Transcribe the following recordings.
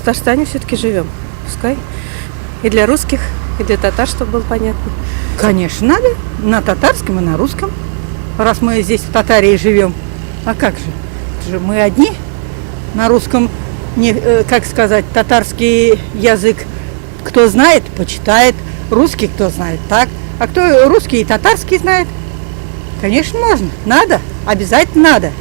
Татарстане все-таки живем. Пускай. И для русских, и для татар, чтобы было понятно. Конечно, надо. На татарском и на русском. Раз мы здесь в Татарии живем. А как же? Это же мы одни. На русском, не, как сказать, татарский язык кто знает, почитает. Русский кто знает, так. А кто русский и татарский знает? Конечно, можно. Надо. Обязательно надо.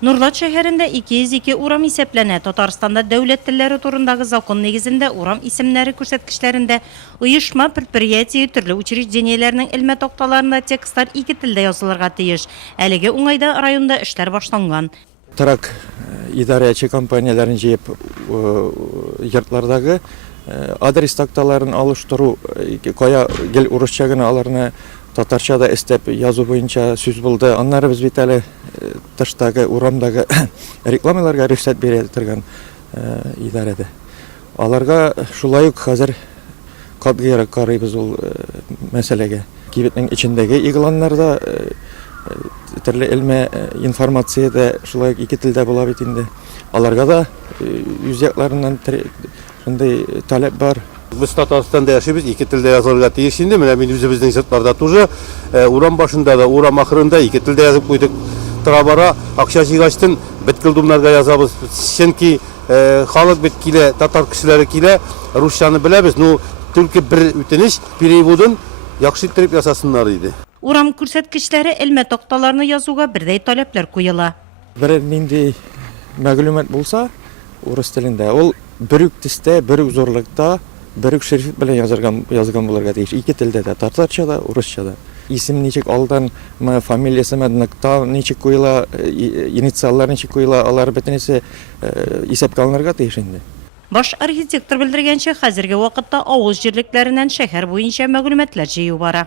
Nurlat şəhərində 202 uram isəplənə. Tatarstanda dövlət tilləri turunдағы zakon negizində uram isimləri күрсәткечләрендә uyuşma предприятие төрле учреждениеләрнең элмә токталарында текстлар 2 телдә язылырга тиеш. Әлеге уңайда районда эшләр башланган. Тарак идарәче компанияләрен җыеп йортлардагы адрес такталарын алыштыру, кая гел урысча гына аларны татарчада эстеп язу буенча сүз булды. Аннары без бит әле тыштагы урамдагы рекламаларга рөхсәт бирә торган идарәдә. Аларга шулай ук хәзер катгыйрак карыйбыз ул мәсьәләгә. Кибетнең ичендәге игъланнарда төрле элмә информациядә шулай ук 2 телдә була бит инде. Аларга да үзякларыннан шундый таләп бар. Biz Tataristan'da yaşıyoruz, 2 tilde yazılırga tiyиш indi. Mine bizning sırtlarda tuje uram başında da, uram ahırında 2 tilde yazıp koyduk. Trabara, akşa jigaçtın bitkildumlarga yazabız. Çünkü halk bitkile, Tatar kişileri kile Rusçanı bilebiz. No, Türkiye bir üteniş, переводын yaxşı ettirip yasasınlar idi. Урам күрсәткечләре элмә токталарны язуга бердәй таләпләр куела. Бер нинди мәгълүмат булса, урыс телендә, ул бер тистә, бер зорлыкта, бер шрифт белән язган булырга тиеш. 2 телдә дә, татарчада, урысчада. Исем ничек алдан, фамилиясы мәднәкта ничек куела, инициаллар ничек куела, алар бөтенесе исәпкә алынырга тиеш инде. Баш архитектор белдергәнчә, хәзерге вакытта авыл җирлекләреннән шәһәр буенча мәгълүматлар җыю бара.